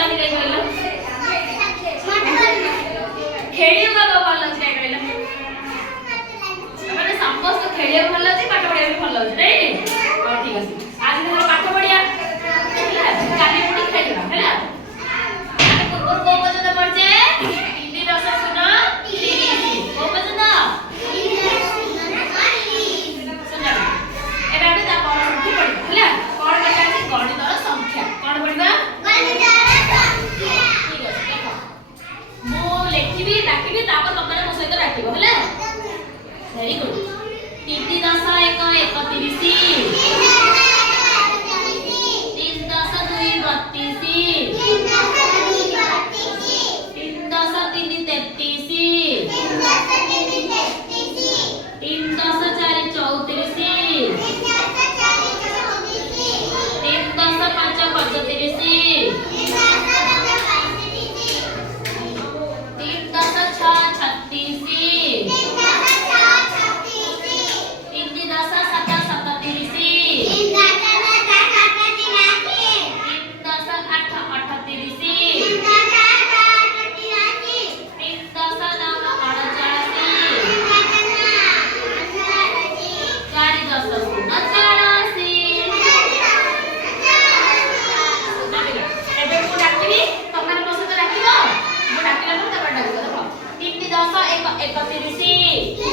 लागे काई कहलो खेलिया को भल लागे काई कहलो माने समस्त खेलिया भल लागे पाठ पढ़िया भी भल लागे रे ठीक अछि आज हमरा पाठ पढ़िया ହେଲା काली पुणी खेलिया ହେଲା ଆମେ ପୂର୍ବରୁ କୋ ପର୍ଯ୍ୟନ୍ତ ପଢିଛେ 3 10 ଶୂନ 30 କୋ ପର୍ଯ୍ୟନ୍ତ गणितर संख्या कौन पढ़िबा गणितर संख्या ठीक अछि देखो मो लेखिबी डाकिबी तापर तमरे मो सहित डाकिबो होला वेरी गुड 3 10 1 31 3 10 2 32 3 10 3 33 3 10 4 34 10 1 31